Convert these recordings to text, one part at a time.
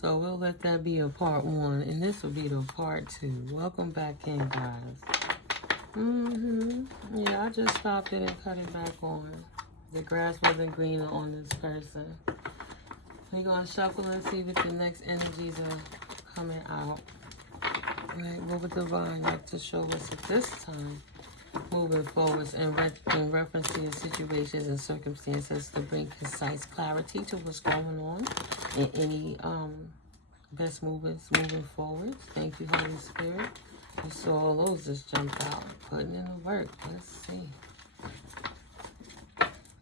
So we'll let that be a part 1, and this will be the part 2. Welcome back in, guys. Yeah, I just stopped it and cut it back on. The grass wasn't greener on this person. We're going to shuffle and see what the next energies are coming out. Alright, what would Divine like to show us at this time? Moving forwards in reference to your situations and circumstances to bring concise clarity to what's going on and any best movements moving forward. Thank you, Holy Spirit. You saw all those just jumped out, putting in the work. Let's see.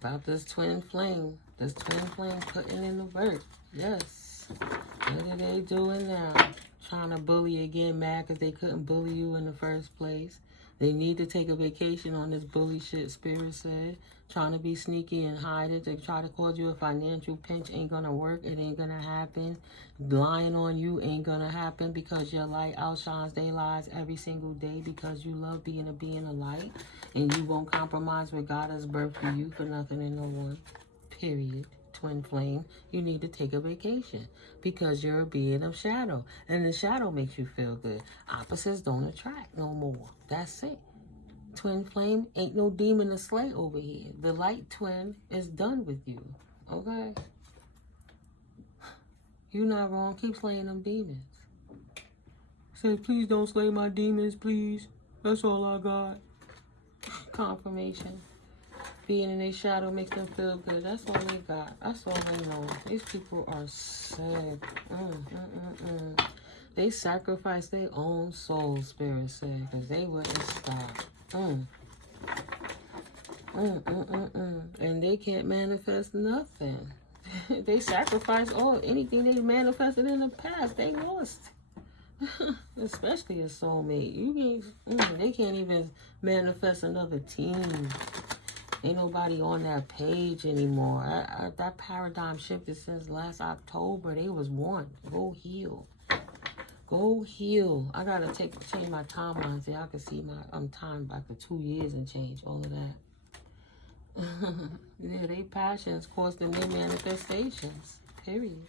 About this twin flame. This twin flame putting in the work. Yes. What are they doing now? Trying to bully again, mad because they couldn't bully you in the first place. They need to take a vacation on this bully shit, Spirit said. Trying to be sneaky and hide it. They try to cause you a financial pinch. Ain't gonna work. It ain't gonna happen. Lying on you ain't gonna happen because your light outshines their lives every single day because you love being a being of light. And you won't compromise what God has birthed for you for nothing and no one. Period. Twin flame, you need to take a vacation because you're a being of shadow. And the shadow makes you feel good. Opposites don't attract no more. That's it. Twin flame, ain't no demon to slay over here. The light twin is done with you. Okay? You're not wrong. Keep slaying them demons. Say, please don't slay my demons, please. That's all I got. Confirmation. Being in their shadow makes them feel good. That's all they got. That's all they know. These people are sick. They sacrifice their own soul, Spirit said, because they wouldn't stop. And they can't manifest nothing. They sacrifice anything they manifested in the past. They lost. Especially a soulmate. They can't even manifest another team. Ain't nobody on that page anymore. That paradigm shifted since last October. They was one. Go heal. Go heal. I gotta change my timeline so y'all can see my time back to 2 years and change all of that. Yeah, they passions caused them their manifestations. Period.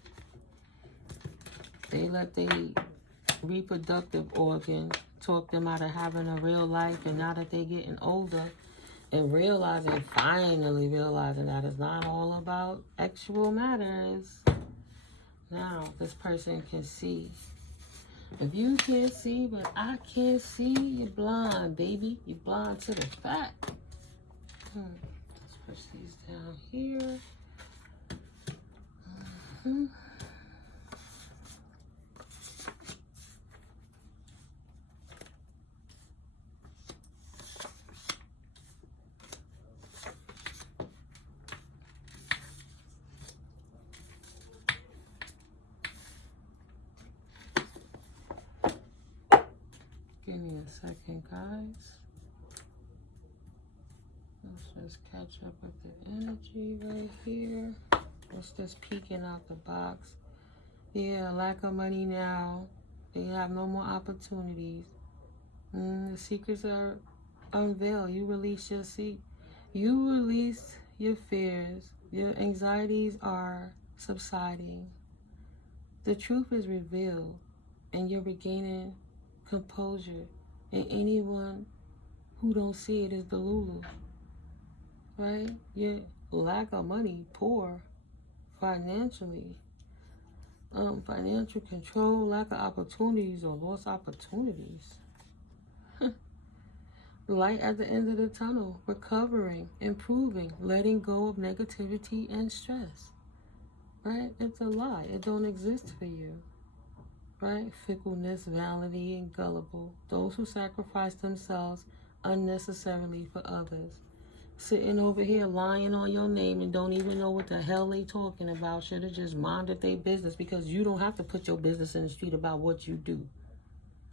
They let their reproductive organ talk them out of having a real life, and now that they're getting older, and finally realizing that it's not all about actual matters. Now, this person can see. If you can't see, but I can't see, you're blind, baby. You're blind to the fact. Let's push these down here. Give me a second, guys. Let's just catch up with the energy right here. What's this peeking out the box? Yeah, lack of money now. They have no more opportunities. The secrets are unveiled. You release You release your fears. Your anxieties are subsiding. The truth is revealed, and you're regaining composure, and anyone who don't see it is delulu, right? Your lack of money, poor financially, financial control, lack of opportunities or lost opportunities. Light at the end of the tunnel, recovering, improving, letting go of negativity and stress, right? It's a lie. It don't exist for you. Right? Fickleness, vanity, and gullible. Those who sacrifice themselves unnecessarily for others. Sitting over here lying on your name and don't even know what the hell they talking about. Should have just minded their business, because you don't have to put your business in the street about what you do.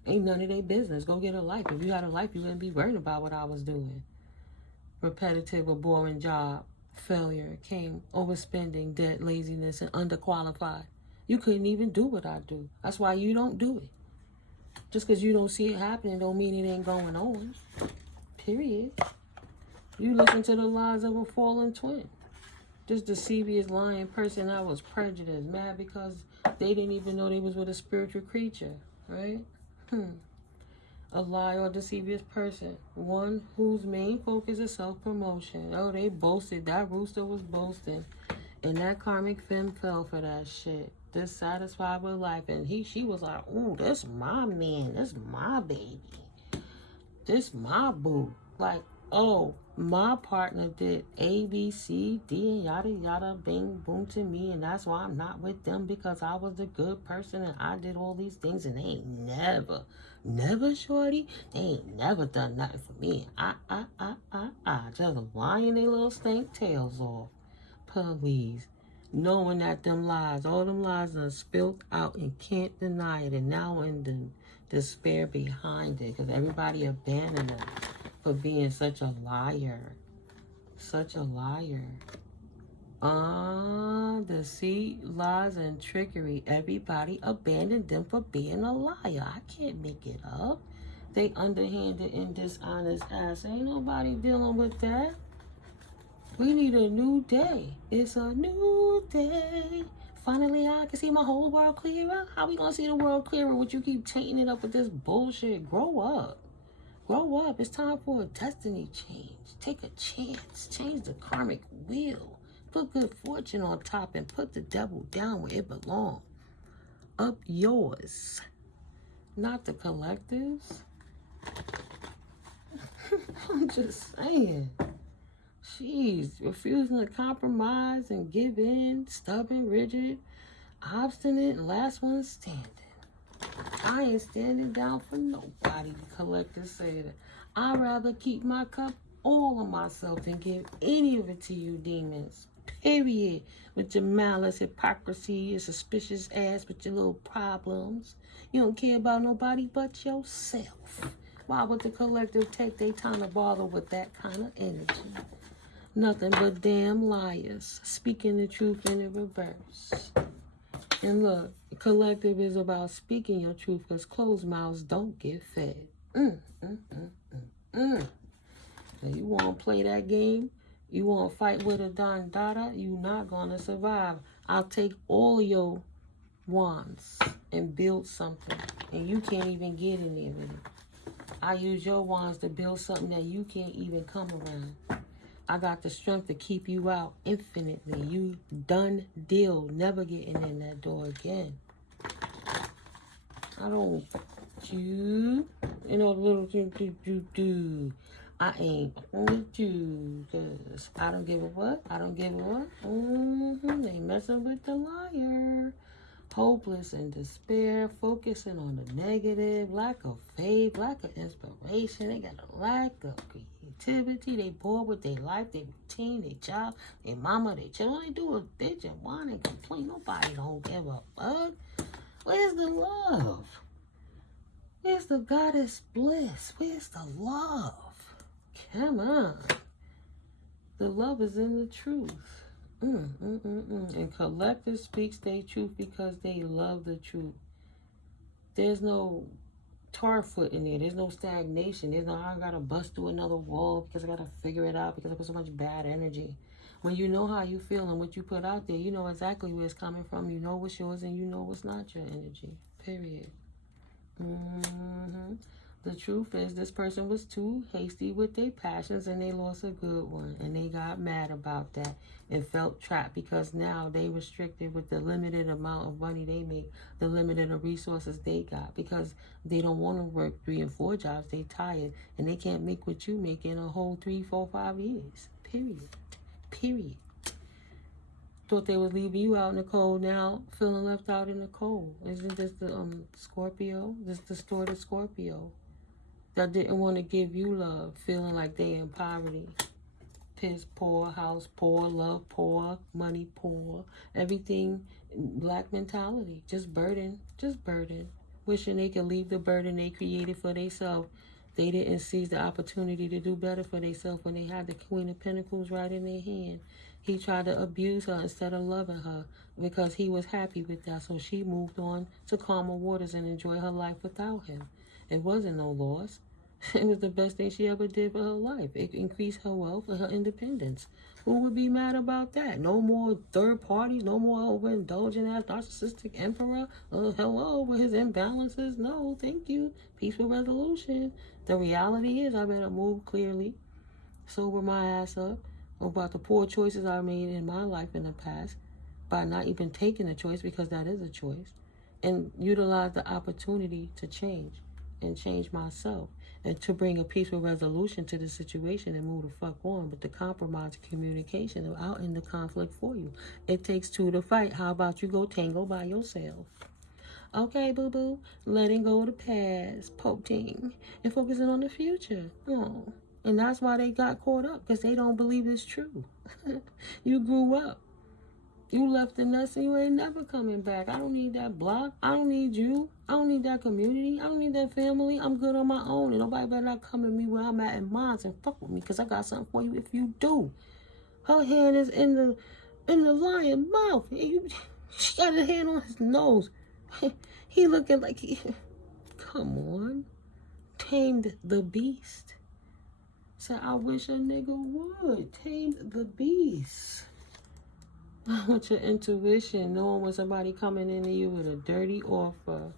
Ain't none of their business. Go get a life. If you had a life, you wouldn't be worried about what I was doing. Repetitive or boring job. Failure came overspending, debt, laziness, and underqualified. You couldn't even do what I do. That's why you don't do it. Just because you don't see it happening don't mean it ain't going on. Period. You listen to the lies of a fallen twin. This deceivious lying person that was prejudiced, mad because They didn't even know they was with a spiritual creature, right? A lie or deceivious person. One whose main focus is self-promotion. Oh, they boasted. That rooster was boasting. And that karmic femme fell for that shit. Dissatisfied with life. And she was like, ooh, this my man. This my baby. This my boo. Like, oh, my partner did A, B, C, D, and yada, yada, bing, boom to me. And that's why I'm not with them, because I was the good person and I did all these things. And they ain't never, shorty. They ain't never done nothing for me. Just lying their little stink tails off. Please. Knowing that them lies, all them lies are spilled out and can't deny it. And now in the despair behind it, because everybody abandoned them for being such a liar. Such a liar. Deceit, lies, and trickery. Everybody abandoned them for being a liar. I can't make it up. They underhanded and dishonest ass. Ain't nobody dealing with that. We need a new day. It's a new day. Finally, I can see my whole world clearer. How we gonna see the world clearer when you keep tainting it up with this bullshit? Grow up. Grow up. It's time for a destiny change. Take a chance. Change the karmic wheel. Put good fortune on top and put the devil down where it belongs. Up yours. Not the collectives. I'm just saying. Jeez, refusing to compromise and give in, stubborn, rigid, obstinate, and last one standing. I ain't standing down for nobody, the collector said. I'd rather keep my cup all of myself than give any of it to you demons. Period. With your malice, hypocrisy, your suspicious ass with your little problems. You don't care about nobody but yourself. Why would the collective take their time to bother with that kind of energy? Nothing but damn liars, speaking the truth in the reverse. And look, the collective is about speaking your truth, because closed mouths don't get fed. So you want to play that game? You want to fight with a Don Dada? You're not going to survive. I'll take all your wands and build something, and you can't even get in there with it. I use your wands to build something that you can't even come around. I got the strength to keep you out infinitely. You done deal. Never getting in that door again. I don't you. You know, little do. I ain't with you, because I don't give a what. I don't give a what. They messing with the liar. Hopeless and despair, focusing on the negative, lack of faith, lack of inspiration. They got a lack of creativity. They bored with their life, their routine, their job, their mama, their children. All they do is bitch and whine and complain. Nobody don't give a fuck. Where's the love? Where's the goddess bliss? Where's the love? Come on. The love is in the truth. And collective speaks their truth because they love the truth. There's no tar foot in there. There's no stagnation. There's no, I gotta bust through another wall because I gotta figure it out because I put so much bad energy. When you know how you feel and what you put out there, you know exactly where it's coming from. You know what's yours and you know what's not your energy. Period. The truth is, this person was too hasty with their passions and they lost a good one. And they got mad about that and felt trapped because now they restricted with the limited amount of money they make, the limited of resources they got, because they don't want to work 3 and 4 jobs. They tired and they can't make what you make in a whole 3, 4, 5 years. Period. Thought they was leaving you out in the cold, now feeling left out in the cold. Isn't this the Scorpio? This distorted Scorpio that didn't want to give you love, feeling like they in poverty. Piss poor, house poor, love poor, money poor, everything black mentality. Just burden. Wishing they could leave the burden they created for themselves. They didn't seize the opportunity to do better for themselves when they had the Queen of Pentacles right in their hand. He tried to abuse her instead of loving her because he was happy with that. So she moved on to calmer waters and enjoy her life without him. It wasn't no loss. It was the best thing she ever did for her life. It increased her wealth and her independence. Who would be mad about that? No more third parties, no more overindulgent ass narcissistic emperor. Hello, with his imbalances. No, thank you. Peaceful resolution. The reality is I better move clearly, sober my ass up about the poor choices I made in my life in the past by not even taking a choice, because that is a choice, and utilize the opportunity to change and change myself and to bring a peaceful resolution to the situation and move the fuck on. But the compromise communication will out in the conflict for you. It takes two to fight. How about you go tango by yourself? Okay, boo-boo, letting go of the past, poking, and focusing on the future. Oh, and that's why they got caught up, because they don't believe it's true. You grew up. You left the nest and you ain't never coming back. I don't need that block. I don't need you. I don't need that community. I don't need that family. I'm good on my own, and nobody better not come at me where I'm at in mine and fuck with me, because I got something for you if you do. Her hand is in the lion's mouth. She got her hand on his nose. He looking like he... Come on. Tamed the beast. Said, I wish a nigga would. Tamed the beast. With your intuition, knowing when somebody coming into you with a dirty offer,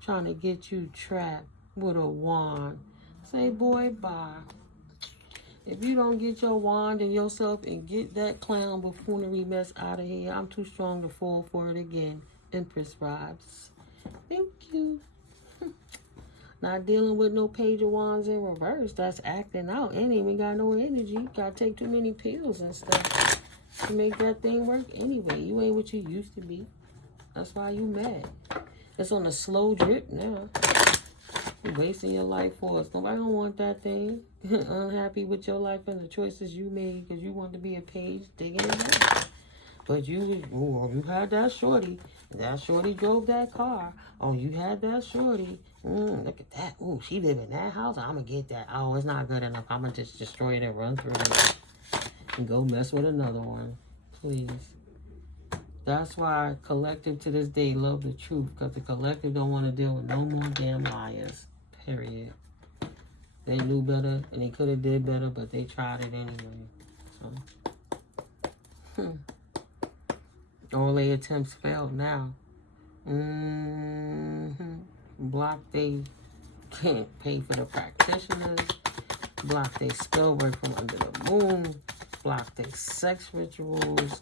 trying to get you trapped with a wand. Say, boy, bye. If you don't get your wand and yourself and get that clown buffoonery mess out of here, I'm too strong to fall for it again. Empress vibes. Thank you. Not dealing with no page of wands in reverse. That's acting out. Ain't even got no energy. Gotta take too many pills and stuff to make that thing work anyway. You ain't what you used to be. That's why you mad. It's on a slow drip now. You wasting your life for us. Nobody don't want that thing. Unhappy with your life and the choices you made because you want to be a page digging it out. But you had that shorty. That shorty drove that car. Oh, you had that shorty. Look at that. Oh, she live in that house. I'm going to get that. Oh, it's not good enough. I'm going to just destroy it and run through it. And go mess with another one. Please. That's why collective to this day love the truth. Because the collective don't want to deal with no more damn liars. Period. They knew better and they could have did better, but they tried it anyway. So. All their attempts failed now. Block they can't pay for the practitioners. Block they spell work from under the moon. Block they sex rituals.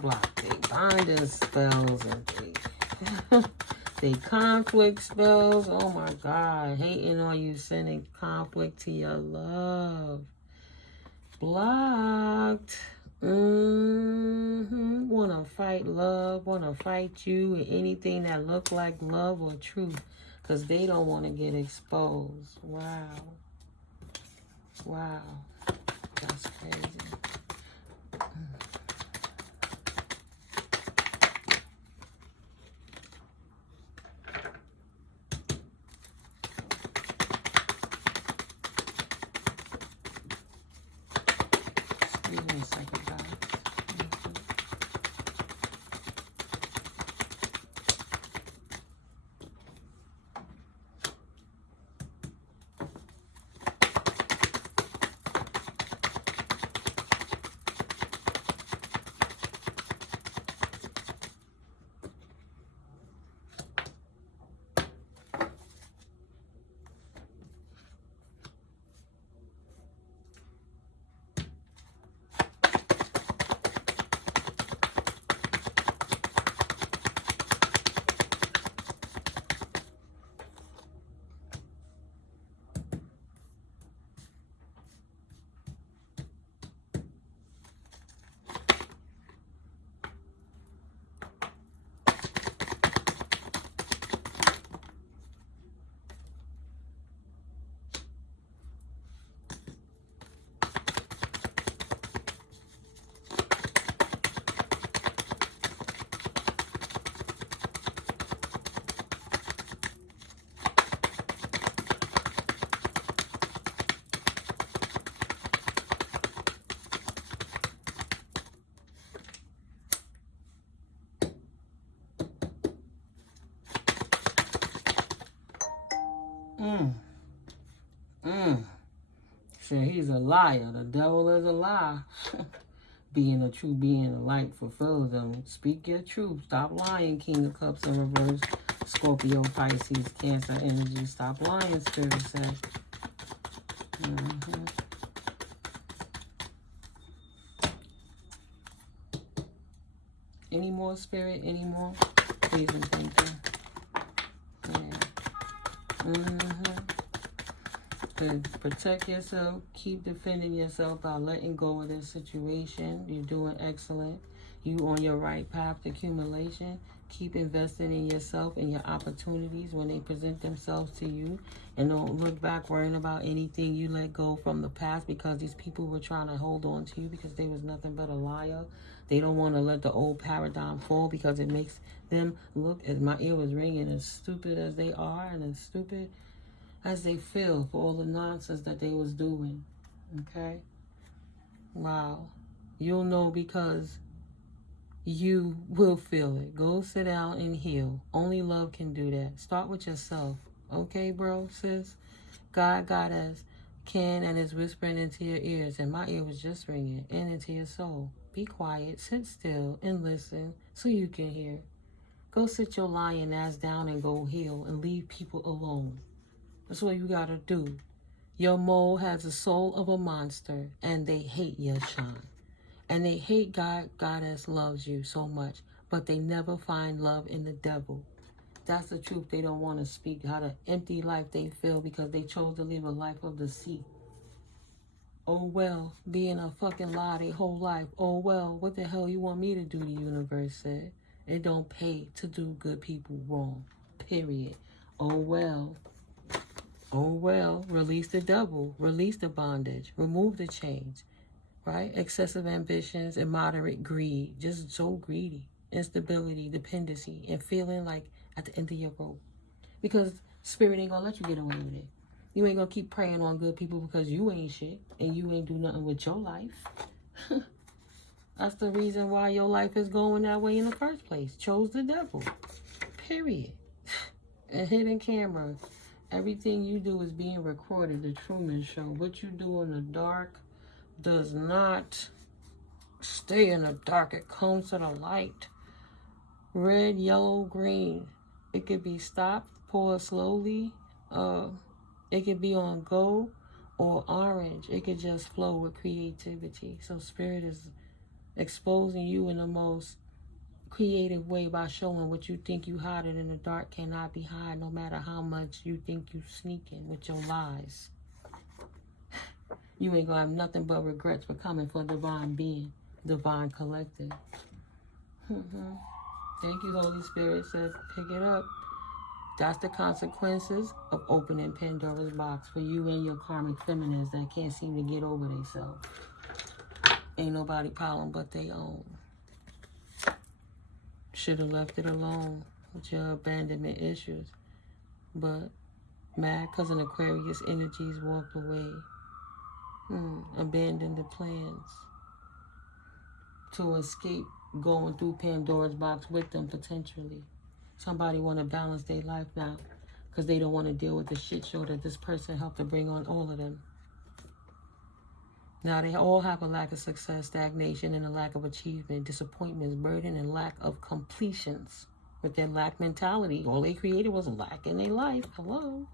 Block they binding spells and they conflict spells. Oh my God. Hating on you, sending conflict to your love. Blocked. Wanna fight love, wanna fight you and anything that look like love or truth, because they don't want to get exposed. Wow. Wow. That's crazy. Excuse me a second, guys. Sure, he's a liar. The devil is a lie. being a true being of light fulfills them. Speak your truth. Stop lying, King of Cups in reverse. Scorpio, Pisces, Cancer energy. Stop lying, Spirit says. Any more, Spirit? Any more? Please and thank you. Protect yourself. Keep defending yourself by letting go of this situation. You're doing excellent. You on your right path to accumulation. Keep investing in yourself and your opportunities when they present themselves to you. And don't look back worrying about anything you let go from the past, because these people were trying to hold on to you because they was nothing but a liar. They don't want to let the old paradigm fall because it makes them look, as my ear was ringing, as stupid as they are and as stupid as they feel for all the nonsense that they was doing. Okay? Wow. You'll know because you will feel it. Go sit down and heal. Only love can do that. Start with yourself. Okay, bro, sis? God got us, can, and is whispering into your ears. And my ear was just ringing. And into your soul. Be quiet. Sit still and listen so you can hear. Go sit your lying ass down and go heal and leave people alone. That's what you gotta do. Your mole has the soul of a monster, and they hate your shine. And they hate God, Goddess loves you so much, but they never find love in the devil. That's the truth. They don't want to speak how the empty life they feel because they chose to live a life of deceit. Oh well, being a fucking lie their whole life. Oh well, what the hell you want me to do, the universe said. It don't pay to do good people wrong. Period. Oh well. Oh well, release the devil, release the bondage, remove the chains, right? Excessive ambitions, immoderate greed, just so greedy, instability, dependency, and feeling like at the end of your rope. Because spirit ain't gonna let you get away with it. You ain't gonna keep preying on good people because you ain't shit and you ain't do nothing with your life. That's the reason why your life is going that way in the first place. Chose the devil. Period. A hidden camera. Everything you do is being recorded, the Truman Show. What you do in the dark does not stay in the dark. It comes to the light. Red, yellow, green. It could be stopped, pour slowly. It could be on go, or orange. It could just flow with creativity. So Spirit is exposing you in the most creative way by showing what you think you hiding in the dark cannot be hid, no matter how much you think you sneaking with your lies. You ain't gonna have nothing but regrets for coming for divine being, divine collective. Thank you, Holy Spirit says, pick it up. That's the consequences of opening Pandora's box for you and your karmic feminines that can't seem to get over themselves. Ain't nobody problem but they own. Should have left it alone with your abandonment issues. But mad because an Aquarius energies walked away. Abandoned the plans to escape going through Pandora's box with them potentially. Somebody want to balance their life now because they don't want to deal with the shit show that this person helped to bring on all of them. Now they all have a lack of success, stagnation, and a lack of achievement, disappointments, burden, and lack of completions. With their lack mentality, all they created was lack in their life. Hello?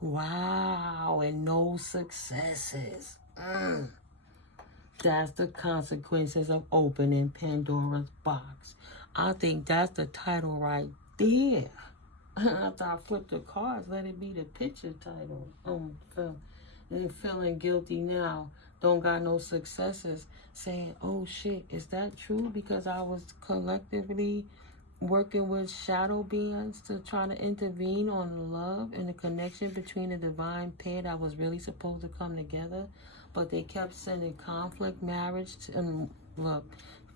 Wow, and no successes. That's the consequences of opening Pandora's box. I think that's the title right there. After I flip the cards, let it be the picture title. And feeling guilty now. Don't got no successes. Saying, oh shit, is that true? Because I was collectively working with shadow beings to try to intervene on love and the connection between the divine pair that was really supposed to come together. But they kept sending conflict, marriage,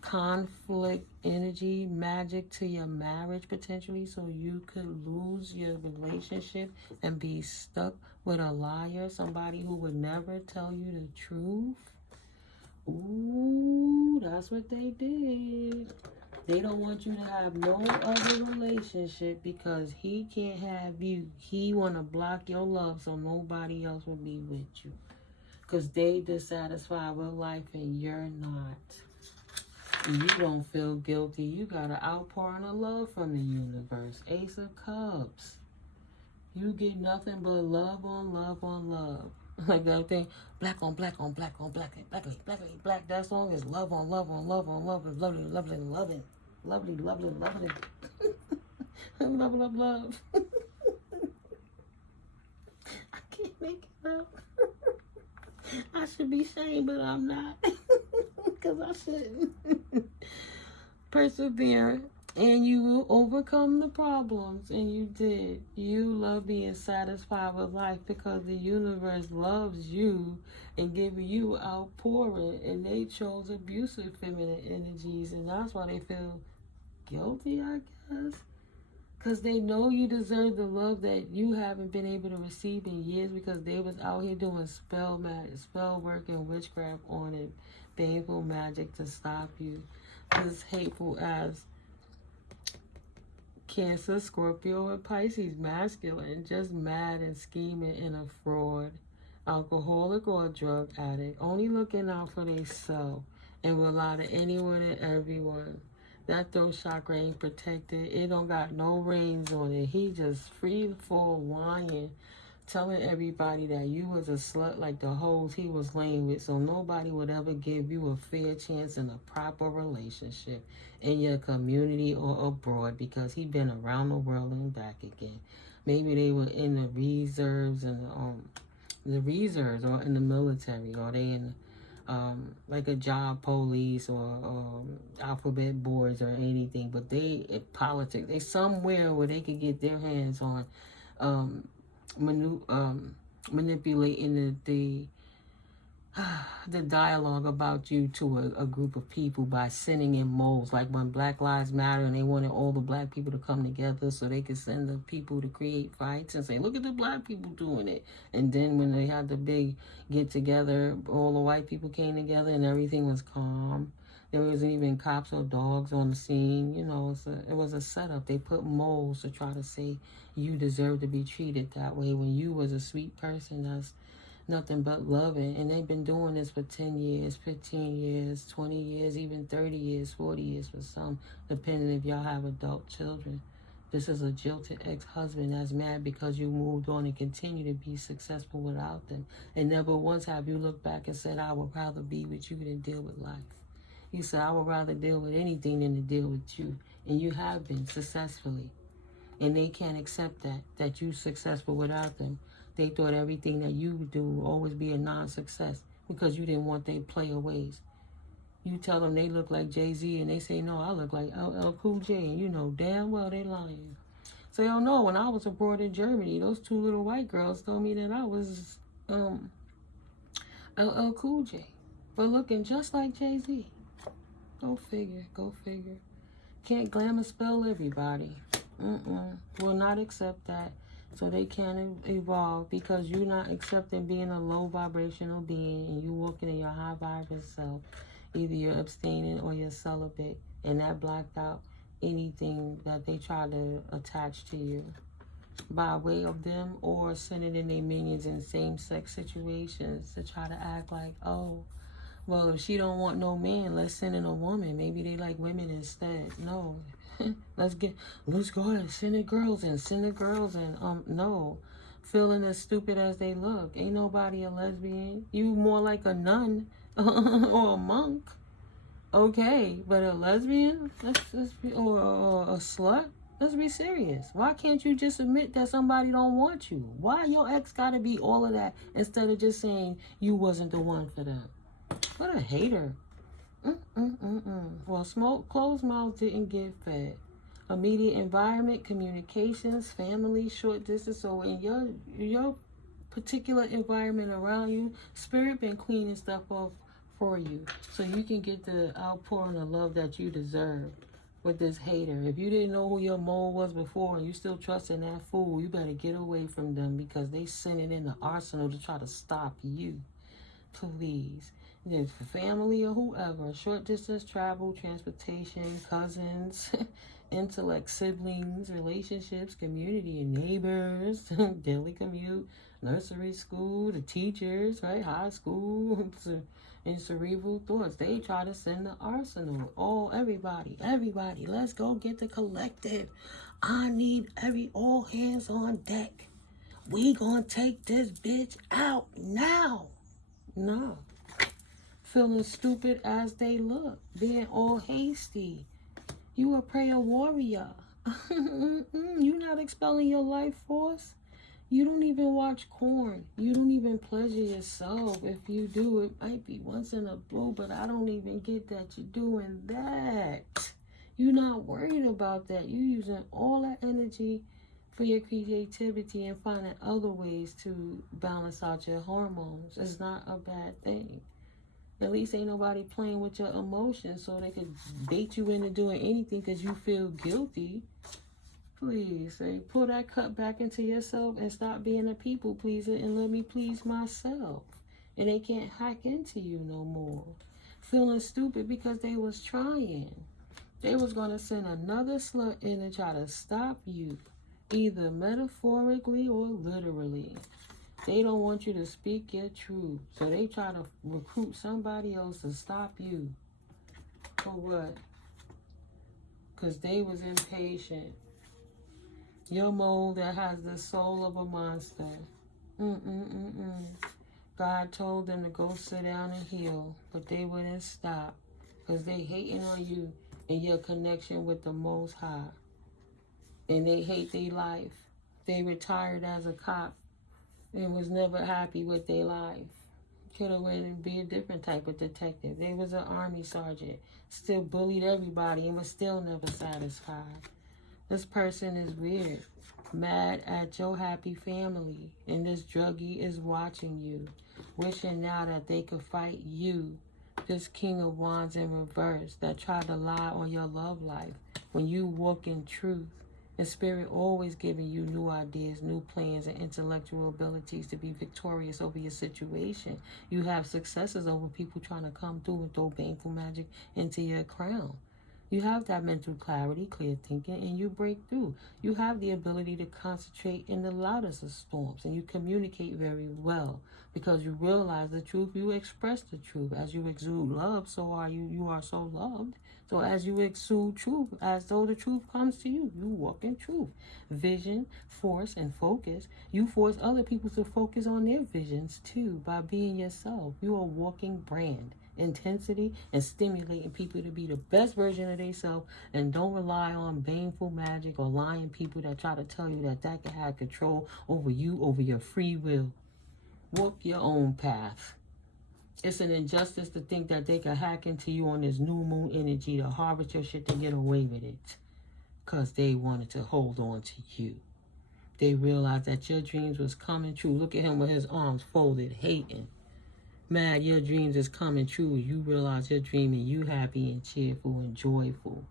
conflict, energy, magic to your marriage potentially, so you could lose your relationship and be stuck with a liar, somebody who would never tell you the truth. Ooh, that's what they did. They don't want you to have no other relationship because he can't have you. He want to block your love so nobody else will be with you. Because they dissatisfied with life and you're not. You don't feel guilty. You got an outpouring of love from the universe. Ace of Cups. You get nothing but love on love on love. Like that thing, black on black on black on black, blackly, blackly, black. That song is love on love on love on love, lovely, lovely, loving, lovely, lovely, lovely, love, love, love. I can't make it up. I should be ashamed, but I'm not, because I shouldn't. Persevere, and you will overcome the problems, and you did. You love being satisfied with life because the universe loves you and giving you outpouring, and they chose abusive feminine energies, and that's why they feel guilty, I guess, because they know you deserve the love that you haven't been able to receive in years, because they was out here doing spell work and witchcraft on it, painful magic to stop you. As hateful as Cancer, Scorpio, and Pisces, masculine, just mad and scheming and a fraud, alcoholic or a drug addict, only looking out for themselves and will lie to anyone and everyone. That throat chakra ain't protected. It don't got no reins on it. He just free fall lying, telling everybody that you was a slut like the hoes he was laying with, so nobody would ever give you a fair chance in a proper relationship in your community or abroad, because he been around the world and back again. Maybe they were in the reserves and or in the military, or they in like a job police or alphabet boards or anything, but they in politics. They somewhere where they could get their hands on manipulating the dialogue about you to a group of people by sending in moles. Like when Black Lives Matter and they wanted all the black people to come together so they could send the people to create fights and say, look at the black people doing it. And then when they had the big get together, all the white people came together and everything was calm. There wasn't even cops or dogs on the scene. You know, it was a setup. They put moles to try to say you deserve to be treated that way when you was a sweet person that's nothing but loving. And they've been doing this for 10 years, 15 years, 20 years, even 30 years, 40 years for some, depending if y'all have adult children. This is a jilted ex-husband that's mad because you moved on and continue to be successful without them. And never once have you looked back and said, I would rather be with you than deal with life. You said, I would rather deal with anything than to deal with you. And you have been successfully. And they can't accept that you're successful without them. They thought everything that you would do would always be a non-success because you didn't want their player ways. You tell them they look like Jay-Z and they say, no, I look like LL Cool J. And you know damn well they lying. So, y'all know, when I was abroad in Germany, those two little white girls told me that I was LL Cool J. But looking just like Jay-Z. Go figure, go figure. Can't glamour spell everybody. Will not accept that. So they can't evolve because you're not accepting being a low vibrational being and you walking in your high vibrational self. Either you're abstaining or you're celibate, and that blacked out anything that they try to attach to you by way of them or sending in their minions in same-sex situations to try to act like, oh, well, if she don't want no man, let's send in a woman. Maybe they like women instead. No. let's go ahead and send the girls and no. Feeling as stupid as they look. Ain't nobody a lesbian. You more like a nun or a monk. Okay, but a lesbian? Or a slut? Let's be serious. Why can't you just admit that somebody don't want you? Why your ex gotta be all of that instead of just saying you wasn't the one for them? What a hater. Well, closed mouths didn't get fed. Immediate environment, communications, family, short distance. So in your particular environment around you, spirit been cleaning stuff off for you. So you can get the outpouring of love that you deserve with this hater. If you didn't know who your mole was before and you still trusting that fool, you better get away from them because they sent it in the arsenal to try to stop you. Please. Then for family or whoever, short distance travel, transportation, cousins, intellect, siblings, relationships, community, and neighbors, daily commute, nursery school, the teachers, right, high school, and cerebral thoughts. They try to send the arsenal. Oh, everybody, let's go get the collective. I need all hands on deck. We gonna take this bitch out now. No. Feeling stupid as they look. Being all hasty. You a prayer warrior. You not expelling your life force. You don't even watch corn. You don't even pleasure yourself. If you do, it might be once in a blue, but I don't even get that you're doing that. You're not worried about that. You're using all that energy for your creativity and finding other ways to balance out your hormones. It's not a bad thing. At least ain't nobody playing with your emotions so they could bait you into doing anything because you feel guilty. Please, say, pull that cup back into yourself and stop being a people pleaser and let me please myself. And they can't hack into you no more. Feeling stupid because they was trying. They was going to send another slut in and try to stop you, either metaphorically or literally. They don't want you to speak your truth. So they try to recruit somebody else to stop you. For what? Because they was impatient. Your mold that has the soul of a monster. God told them to go sit down and heal, but they wouldn't stop because they hating on you and your connection with the Most High. And they hate their life. They retired as a cop and was never happy with their life. Could have went and be a different type of detective. They was an army sergeant, still bullied everybody and was still never satisfied. This person is weird, mad at your happy family, and this druggie is watching you, wishing now that they could fight you, this King of Wands in reverse that tried to lie on your love life when you walk in truth. And Spirit always giving you new ideas, new plans, and intellectual abilities to be victorious over your situation. You have successes over people trying to come through and throw baneful magic into your crown. You have that mental clarity, clear thinking, and you break through. You have the ability to concentrate in the loudest of storms, and you communicate very well because you realize the truth, you express the truth. As you exude love, so are you. You are so loved. So as you exude truth, as though the truth comes to you, you walk in truth. Vision, force, and focus. You force other people to focus on their visions too by being yourself. You are a walking brand. Intensity and stimulating people to be the best version of themselves, and don't rely on baneful magic or lying people that try to tell you that can have control over you, over your free will. Walk your own path. It's an injustice to think that they can hack into you on this new moon energy to harvest your shit to get away with it because they wanted to hold on to you. They realized that your dreams was coming true. Look at him with his arms folded, hating. Mad, your dreams is coming true. You realize you're dreaming. You happy and cheerful and joyful.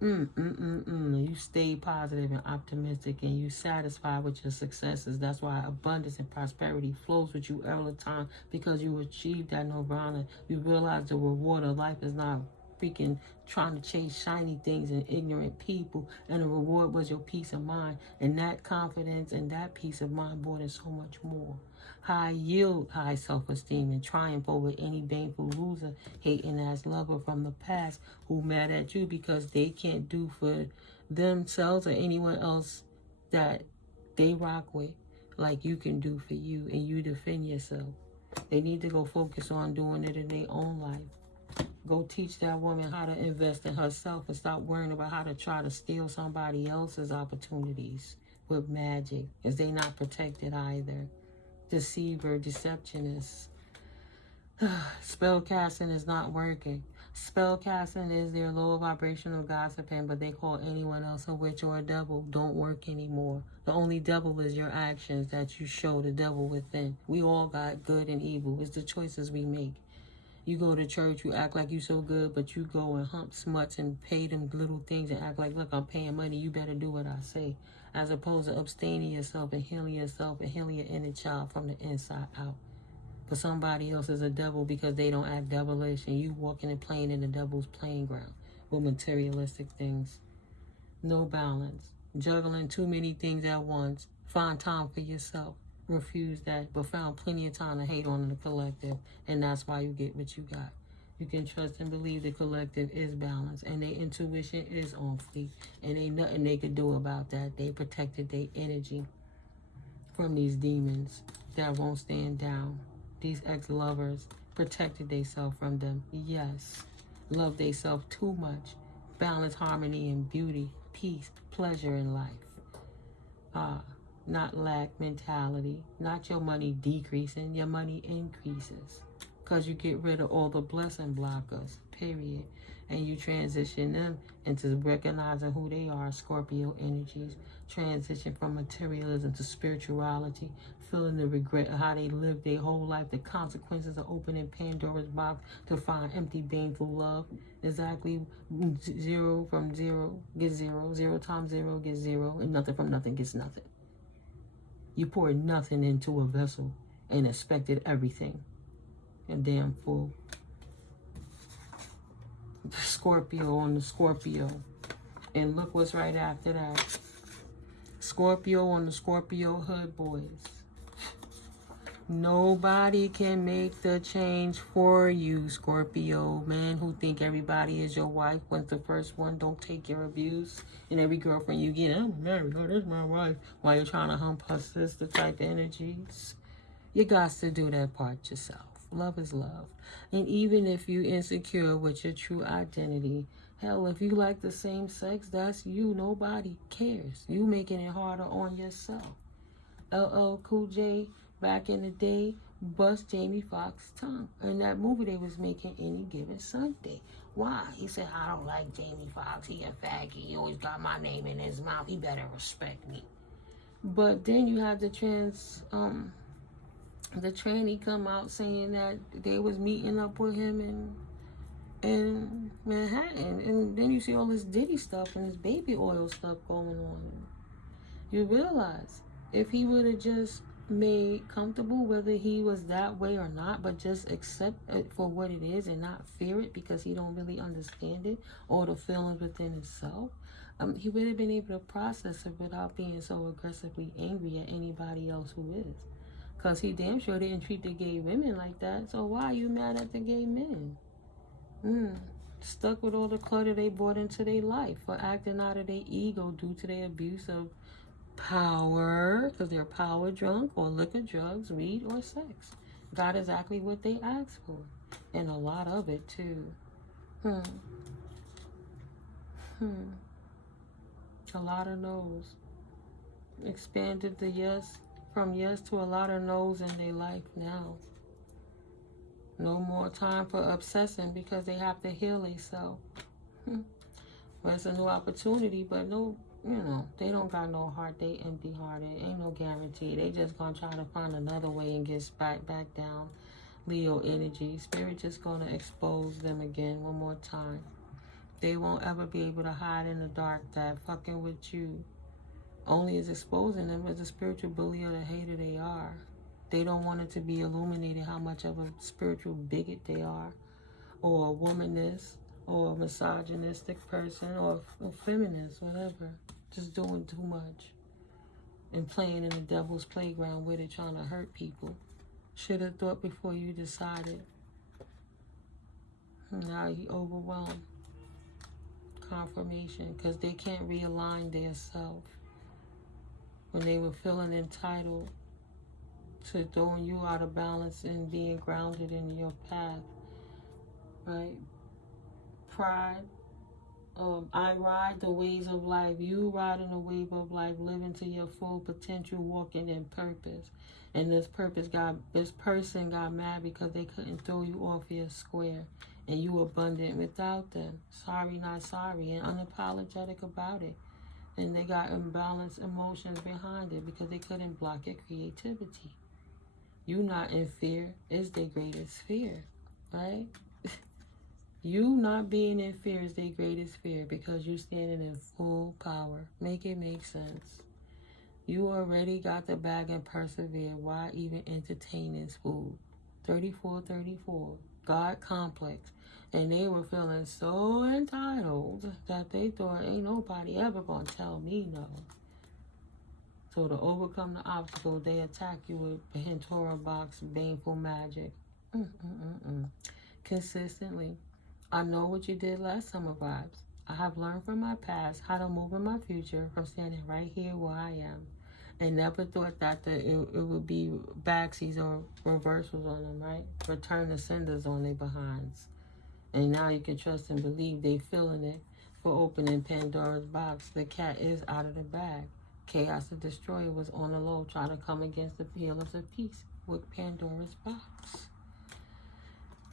You stay positive and optimistic, and you satisfied with your successes. That's why abundance and prosperity flows with you all the time, because you achieved that nirvana. You realize the reward of life is not freaking trying to chase shiny things and ignorant people, and the reward was your peace of mind, and that confidence and that peace of mind brought in so much more. High yield, high self-esteem, and triumph over any baneful loser, hating ass lover from the past who mad at you because they can't do for themselves or anyone else that they rock with like you can do for you, and you defend yourself. They need to go focus on doing it in their own life. Go teach that woman how to invest in herself and stop worrying about how to try to steal somebody else's opportunities with magic, because they not protected either. Deceiver, deceptionist. Spell casting is not working. Spell casting is their lower vibrational gossiping, but they call anyone else a witch or a devil. Don't work anymore. The only devil is your actions that you show the devil within. We all got good and evil. It's the choices we make. You go to church, you act like you so good, but you go and hump smuts and pay them little things and act like, look, I'm paying money, you better do what I say. As opposed to abstaining yourself and healing your inner child from the inside out. But somebody else is a devil because they don't act devilish, and you walking and playing in the devil's playing ground with materialistic things. No balance. Juggling too many things at once. Find time for yourself. refused that, but found plenty of time to hate on the collective, and that's why you get what you got. You can trust and believe the collective is balanced, and their intuition is on fleek, and ain't nothing they could do about that. They protected their energy from these demons that won't stand down. These ex-lovers protected themselves from them. Yes, love themselves too much. Balance, harmony, and beauty, peace, pleasure in life. Not lack mentality. Not your money decreasing, your money increases. Because you get rid of all the blessing blockers, period. And you transition them into recognizing who they are, Scorpio energies. Transition from materialism to spirituality. Feeling the regret of how they lived their whole life. The consequences of opening Pandora's box to find empty, baneful love. Exactly 0 from 0 gets 0. 0 times 0 gets 0. And nothing from nothing gets nothing. You poured nothing into a vessel and expected everything. A damn fool. Scorpio on the Scorpio. And look what's right after that. Scorpio on the Scorpio hood boys. Nobody can make the change for you, Scorpio. Man who think everybody is your wife was the first one. Don't take your abuse. And every girlfriend you get, I'm married. Oh, that's my wife. While you're trying to hump her sister type energies. You got to do that part yourself. Love is love. And even if you insecure with your true identity, hell, if you like the same sex, that's you. Nobody cares. You making it harder on yourself. LL Cool J, back in the day, bust Jamie Foxx's tongue. In that movie they was making Any Given Sunday. Why? He said, I don't like Jamie Foxx. He a faggot. He always got my name in his mouth. He better respect me. But then you have the tranny come out saying that they was meeting up with him in Manhattan. And then you see all this Diddy stuff and this baby oil stuff going on. You realize if he would have just made comfortable whether he was that way or not, but just accept it for what it is and not fear it because he don't really understand it or the feelings within himself, he would have been able to process it without being so aggressively angry at anybody else who is. Because he damn sure didn't treat the gay women like that. So why are you mad at the gay men? Stuck with all the clutter they brought into their life for acting out of their ego due to their abuse of power, because they're power drunk, or liquor, drugs, weed, or sex. Got exactly what they asked for. And a lot of it, too. A lot of no's. Expanded the yes from yes to a lot of no's in their life now. No more time for obsessing because they have to heal themselves. But it's a new opportunity, but no, they don't got no heart. They empty-hearted. Ain't no guarantee. They just gonna try to find another way and get back down. Leo energy. Spirit just gonna expose them again one more time. They won't ever be able to hide in the dark that fucking with you only is exposing them as a spiritual bully or the hater they are. They don't want it to be illuminated how much of a spiritual bigot they are, or a womanist, or a misogynistic person, or a feminist, whatever. Just doing too much and playing in the devil's playground with it, trying to hurt people. Should have thought before you decided. Now you overwhelmed. Confirmation, because they can't realign their self. When they were feeling entitled to throwing you out of balance and being grounded in your path, right? Pride. I ride the waves of life. You ride in the wave of life, living to your full potential, walking in purpose. And this person got mad because they couldn't throw you off your square. And you abundant without them. Sorry, not sorry, and unapologetic about it. And they got imbalanced emotions behind it because they couldn't block your creativity. You not in fear is their greatest fear, right? You not being in fear is their greatest fear because you standing in full power. Make it make sense. You already got the bag and persevere. Why even entertain this fool? 34. God complex. And they were feeling so entitled that they thought, ain't nobody ever gonna tell me no. So to overcome the obstacle, they attack you with Pandora box, baneful magic. Consistently. I know what you did last summer vibes. I have learned from my past how to move in my future from standing right here where I am. And never thought that it would be backsies or reversals on them, right? Return the senders on their behinds. And now you can trust and believe they feeling it for opening Pandora's box. The cat is out of the bag. Chaos the Destroyer was on the low trying to come against the healers of peace with Pandora's box.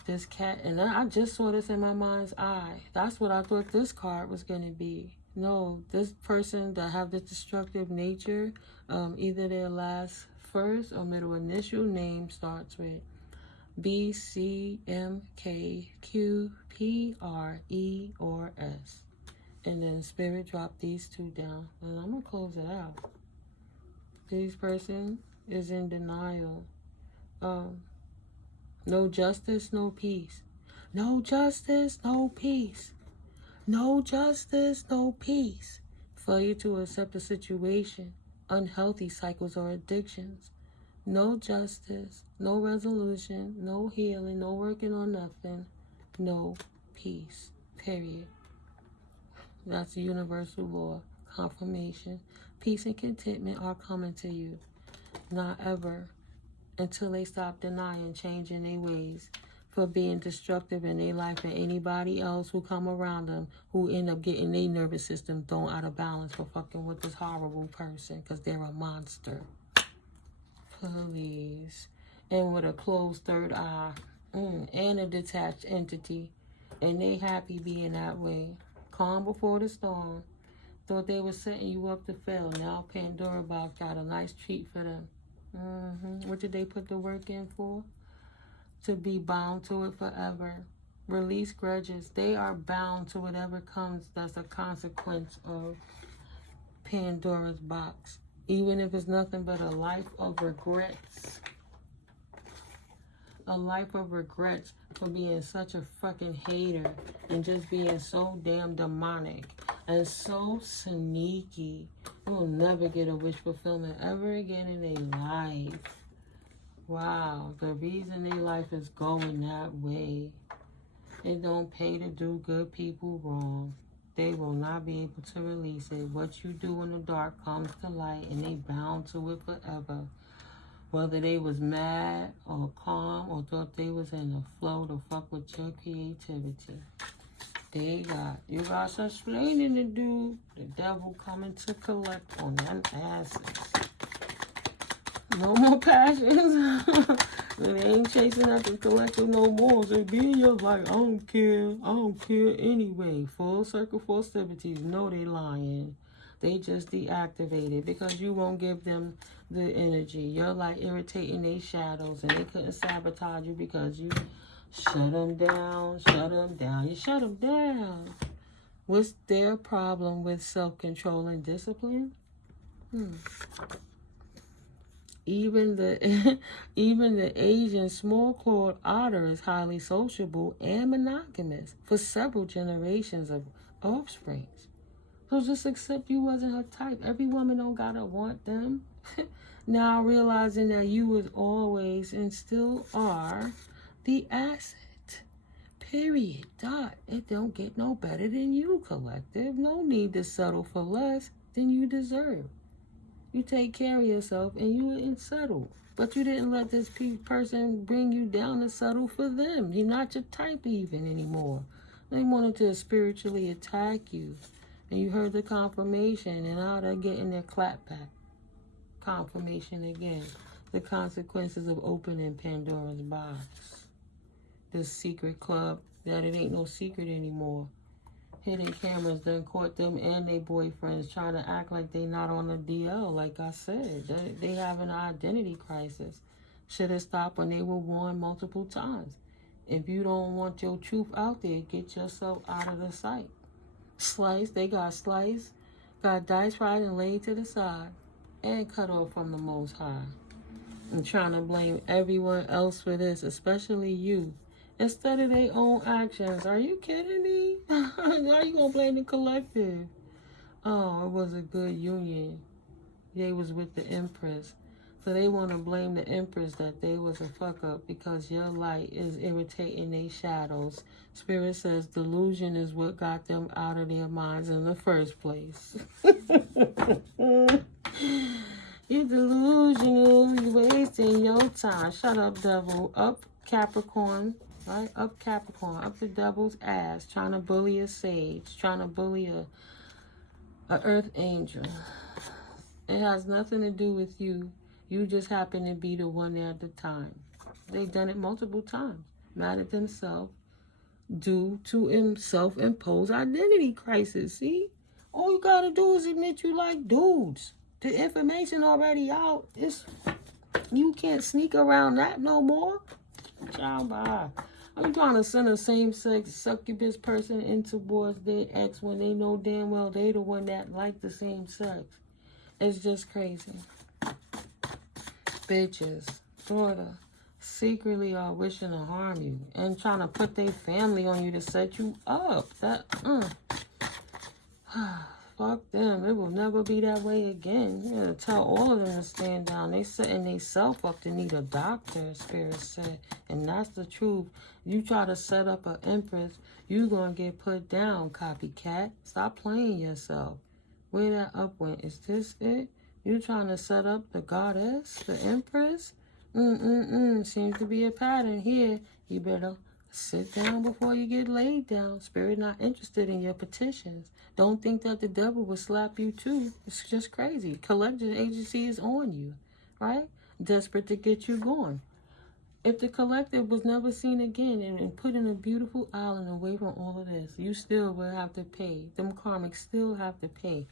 This cat, and I just saw this in my mind's eye. That's what I thought this card was going to be. No, this person that have this destructive nature, either their last first or middle initial name starts with B, C, M, K, Q, P, R, E, or S. And then Spirit dropped these two down. And I'm going to close it out. This person is in denial. No justice, no peace. No justice, no peace. No justice, no peace. Failure to accept a situation. Unhealthy cycles or addictions. No justice, no resolution, no healing, no working on nothing. No peace. Period. That's the universal law. Confirmation. Peace and contentment are coming to you. Not ever. Until they stop denying, changing their ways, for being destructive in their life and anybody else who come around them who end up getting their nervous system thrown out of balance for fucking with this horrible person because they're a monster. Please. And with a closed third eye and a detached entity. And they happy being that way. Calm before the storm. Thought they were setting you up to fail. Now Pandora box got a nice treat for them. What did they put the work in for? To be bound to it forever. Release grudges. They are bound to whatever comes that's a consequence of Pandora's box. Even if it's nothing but a life of regrets. A life of regrets for being such a fucking hater and just being so damn demonic and so sneaky. They will never get a wish fulfillment ever again in their life. Wow, the reason their life is going that way. It don't pay to do good people wrong. They will not be able to release it. What you do in the dark comes to light and they bound to it forever. Whether they was mad or calm or thought they was in the flow to fuck with your creativity. You got some explaining to do. The devil coming to collect on them asses. No more passions. They ain't chasing after collecting no more. So be in your life. I don't care anyway. Full circle festivities. No, they lying. They just deactivated because you won't give them the energy. You're like irritating their shadows and they couldn't sabotage you because you shut them down. You shut them down. What's their problem with self-control and discipline? Even the Asian small-clawed otter is highly sociable and monogamous for several generations of offspring. So just accept you wasn't her type. Every woman don't gotta want them. Now realizing that you was always and still are the asset. Period. Dot. It don't get no better than you, collective. No need to settle for less than you deserve. You take care of yourself and you ain't settle. But you didn't let this person bring you down to settle for them. You're not your type even anymore. They wanted to spiritually attack you. And you heard the confirmation, and now they're getting their clap back. Confirmation again. The consequences of opening Pandora's box. This secret club, that it ain't no secret anymore. Hidden cameras done caught them and their boyfriends trying to act like they not on the DL. Like I said, they have an identity crisis. Should have stopped when they were warned multiple times. If you don't want your truth out there, get yourself out of the sight. Sliced, they got sliced, got dice fried and laid to the side, and cut off from the Most High. And trying to blame everyone else for this, especially you, instead of their own actions. Are you kidding me? How you gonna blame the collective? Oh, it was a good union. they was with the Empress. So they want to blame the Empress that they was a fuck up because your light is irritating their shadows. Spirit says delusion is what got them out of their minds in the first place. You're delusional. You're wasting your time. Shut up, devil. Up, Capricorn. Right? Up, Capricorn. Up the devil's ass. Trying to bully a sage. Trying to bully a earth angel. It has nothing to do with you. You just happen to be the one there at the time. They've done it multiple times. Mad at themselves due to self-imposed identity crisis. See? All you gotta do is admit you like dudes. The information already out. You can't sneak around that no more. Ciao, bye. I'm trying to send a same-sex succubus person in towards their ex when they know damn well they the one that like the same sex. It's just crazy. Bitches, daughter, secretly are wishing to harm you and trying to put their family on you to set you up. Fuck them. It will never be that way again. You gotta tell all of them to stand down. They setting themselves up to need a doctor, Spirit said. And that's the truth. You try to set up an Empress, you gonna get put down, copycat. Stop playing yourself. Where that up went? Is this it? You trying to set up the goddess, the Empress? Seems to be a pattern here. You better sit down before you get laid down. Spirit not interested in your petitions. Don't think that the devil will slap you too. It's just crazy. Collective agency is on you, right? Desperate to get you going. If the collective was never seen again and put in a beautiful island away from all of this, you still will have to pay. Them karmics still have to pay.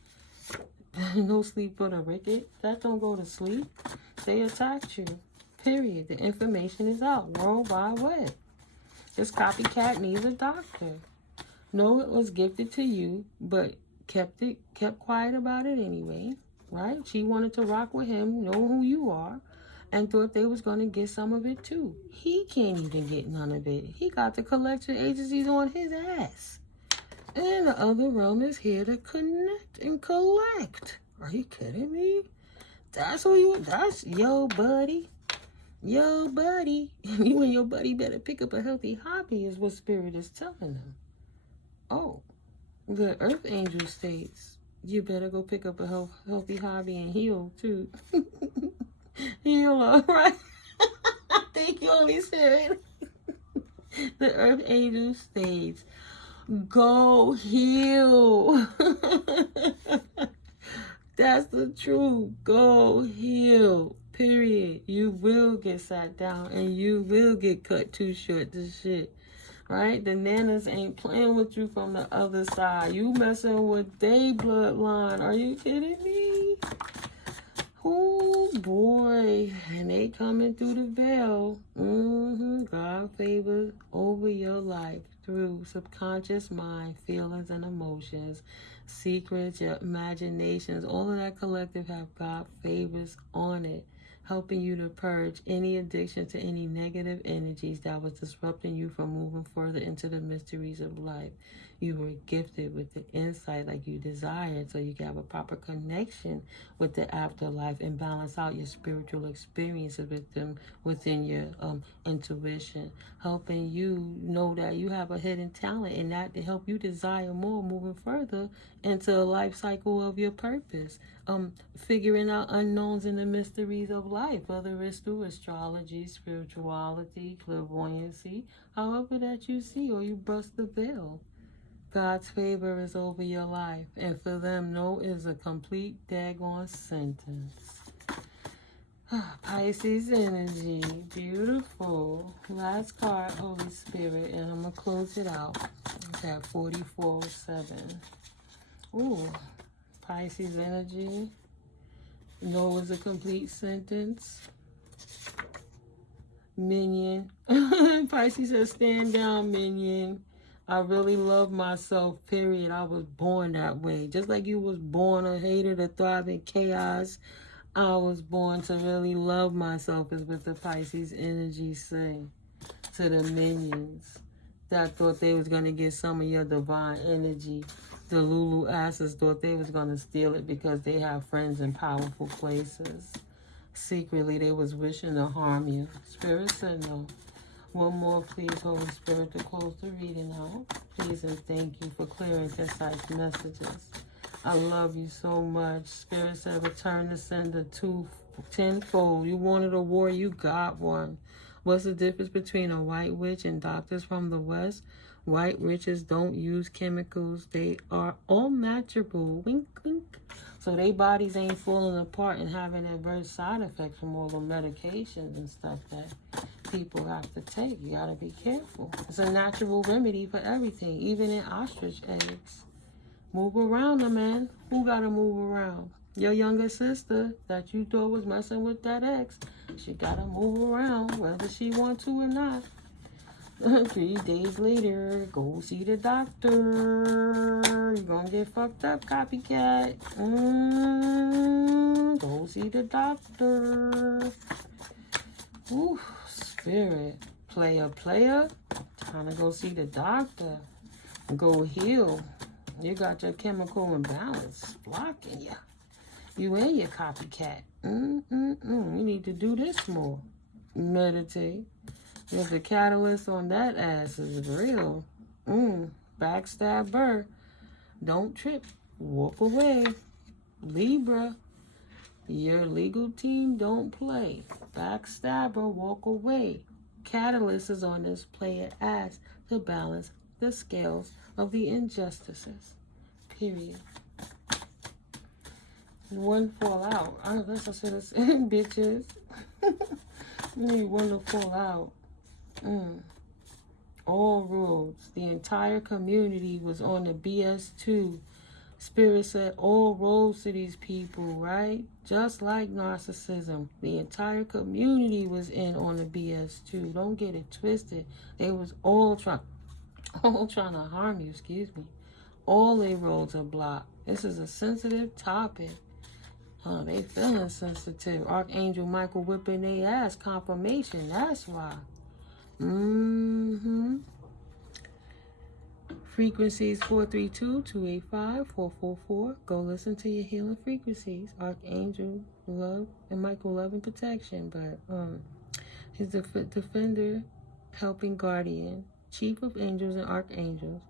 No sleep for the wicked. That don't go to sleep. They attacked you. Period. The information is out. World Wide Web. This copycat needs a doctor. Know it was gifted to you, but kept quiet about it anyway. Right? She wanted to rock with him, know who you are, and thought they was going to get some of it too. He can't even get none of it. He got the collection agencies on his ass. And the other realm is here to connect and collect. Are you kidding me? That's yo buddy. Yo buddy. You and your buddy better pick up a healthy hobby is what Spirit is telling them. Oh, the Earth Angel states you better go pick up a healthy hobby and heal too. Heal, all right? Thank you, Holy Spirit. The Earth Angel states, go heal. That's the truth. Go heal. Period. You will get sat down and you will get cut too short to shit. Right? The nanas ain't playing with you from the other side. You messing with they bloodline. Are you kidding me? Oh boy. And they coming through the veil. God favors over your life through subconscious mind, feelings and emotions, secrets, your imaginations. All of that collective have God favors on it, helping you to purge any addiction to any negative energies that was disrupting you from moving further into the mysteries of life. You were gifted with the insight like you desired so you can have a proper connection with the afterlife and balance out your spiritual experiences with them within your intuition, helping you know that you have a hidden talent and that to help you desire more moving further into a life cycle of your purpose. Figuring out unknowns in the mysteries of life, whether it's through astrology, spirituality, clairvoyancy, however that you see or you bust the veil. God's favor is over your life, and for them, no is a complete daggone sentence. Pisces energy, beautiful. Last card, Holy Spirit, and I'm going to close it out. It's at 4407. Ooh, Pisces energy, no is a complete sentence. Minion. Pisces says, stand down, minion. I really love myself, period. I was born that way. Just like you was born a hater to thrive in chaos, I was born to really love myself, is what the Pisces energy say to the minions that thought they was going to get some of your divine energy. The Lulu asses thought they was going to steal it because they have friends in powerful places. Secretly, they was wishing to harm you. Spirit said no. One more, please, Holy Spirit, to close the reading out. Please and thank you for clearing concise messages. I love you so much. Spirit said return the sender tenfold. You wanted a war, you got one. What's the difference between a white witch and doctors from the West? White witches don't use chemicals. They are all natural. Wink, wink. So their bodies ain't falling apart and having adverse side effects from all the medications and stuff that people have to take. You gotta be careful. It's a natural remedy for everything, even in ostrich eggs. Move around them, man. Who gotta move around? Your younger sister that you thought was messing with that ex. She gotta move around, whether she want to or not. 3 days later, go see the doctor. You're gonna get fucked up, copycat. Go see the doctor. Ooh, spirit. Player. Time to go see the doctor. Go heal. You got your chemical imbalance blocking you. You and your copycat. You need to do this more. Meditate. If the catalyst on that ass is real. Backstabber. Don't trip. Walk away. Libra. Your legal team don't play. Backstabber. Walk away. Catalyst is on this player ass to balance the scales of the injustices. Period. One fall out. I guess I should have said bitches. Need one to fall out. All roads. The entire community was on the BS2. Spirit said all roads to these people, right? Just like narcissism. The entire community was in on the BS2. Don't get it twisted. They was all trying to harm you, excuse me. All their roads are blocked. This is a sensitive topic. They feeling sensitive. Archangel Michael whipping their ass. Confirmation. That's why. Frequencies 432-285-444. Go listen to your healing frequencies. Archangel love and Michael love and protection. But he's the defender, helping guardian, chief of angels and archangels.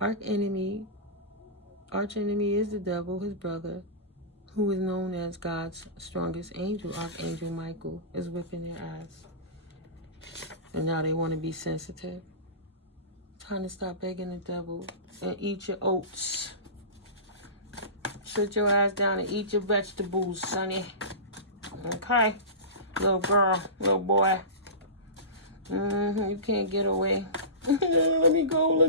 Archenemy is the devil, his brother, who is known as God's strongest angel. Archangel Michael is whipping their ass. And now they want to be sensitive. Time to stop begging the devil and eat your oats. Sit your ass down and eat your vegetables, sonny. Okay? Little girl, little boy. You can't get away. Let me go.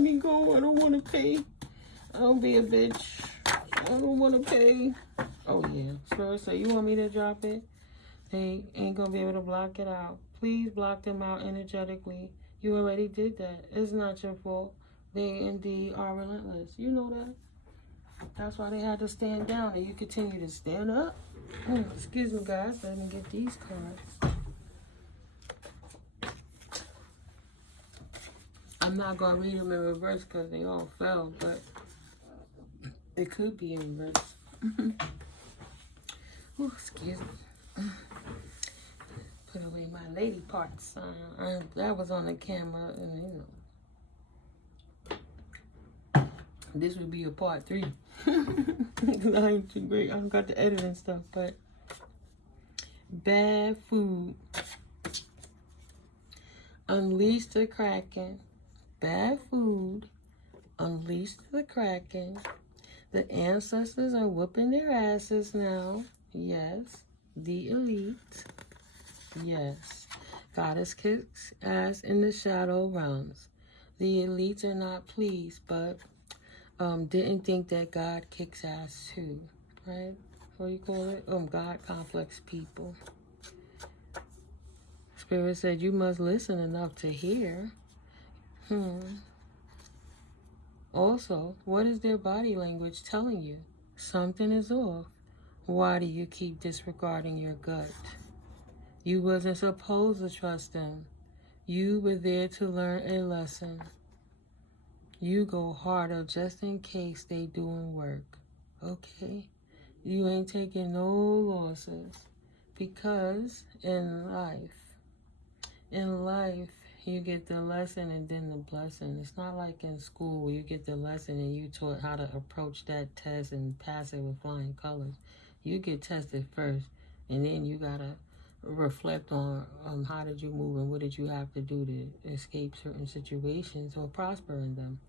I don't want to pay. Don't be a bitch. I don't want to pay. Oh, yeah. Sure, so you want me to drop it? They ain't going to be able to block it out. Please block them out energetically. You already did that. It's not your fault. They indeed are relentless. You know that. That's why they had to stand down. And you continue to stand up. Excuse me, guys. Let me get these cards. I'm not going to read them in reverse because they all fell. But it could be in reverse. Excuse me. Put away my lady parts. That was on the camera, and you know, this would be a part 3. I ain't too great. I don't got to edit and stuff, but bad food. Unleash the Kraken. Bad food. Unleash the Kraken. The ancestors are whooping their asses now. Yes. The elite. Yes. Goddess kicks ass in the shadow realms. The elites are not pleased, but didn't think that God kicks ass too. Right? What do you call it? God complex people. Spirit said you must listen enough to hear. Also, what is their body language telling you? Something is off. Why do you keep disregarding your gut? You wasn't supposed to trust them. You were there to learn a lesson. You go harder just in case they doing work. Okay? You ain't taking no losses. Because in life, you get the lesson and then the blessing. It's not like in school where you get the lesson and you taught how to approach that test and pass it with flying colors. You get tested first, and then you gotta reflect on how did you move and what did you have to do to escape certain situations or prosper in them.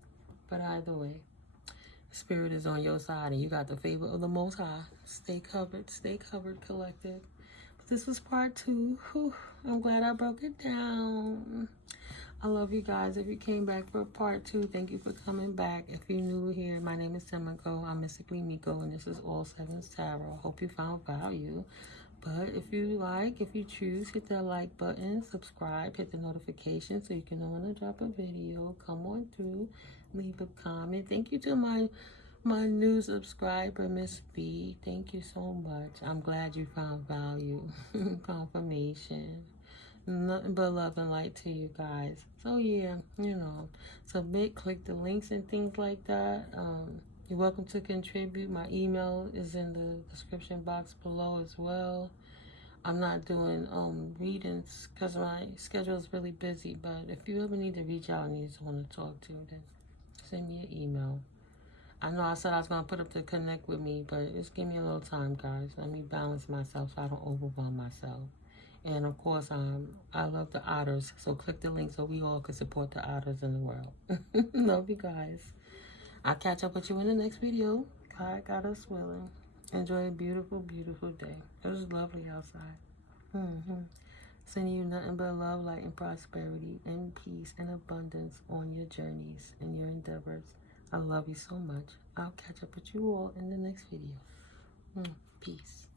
But either way, Spirit is on your side and you got the favor of the Most High. Stay covered, collective. This was part 2. Whew, I'm glad I broke it down. I love you guys. If you came back for part 2, thank you for coming back. If you're new here, my name is NeuMico. I'm mystically Mico, and this is All Sevens Tarot. I hope you found value. But if you choose, hit that like button, subscribe, hit the notification so you can know when I drop a video. Come on through, leave a comment. Thank you to my new subscriber, Miss B. Thank you so much. I'm glad you found value. Confirmation. Nothing but love and light to you guys. So yeah, submit, click the links and things like that. You're welcome to contribute. My email is in the description box below as well. I'm not doing readings because my schedule is really busy. But if you ever need to reach out and you just want to talk to, then send me an email. I know I said I was going to put up to connect with me, but just give me a little time, guys. Let me balance myself so I don't overwhelm myself. And, of course, I love the otters, so click the link so we all can support the otters in the world. Love you guys. I'll catch up with you in the next video. God got us willing. Enjoy a beautiful, beautiful day. It was lovely outside. Sending you nothing but love, light, and prosperity, and peace and abundance on your journeys and your endeavors. I love you so much. I'll catch up with you all in the next video. Peace.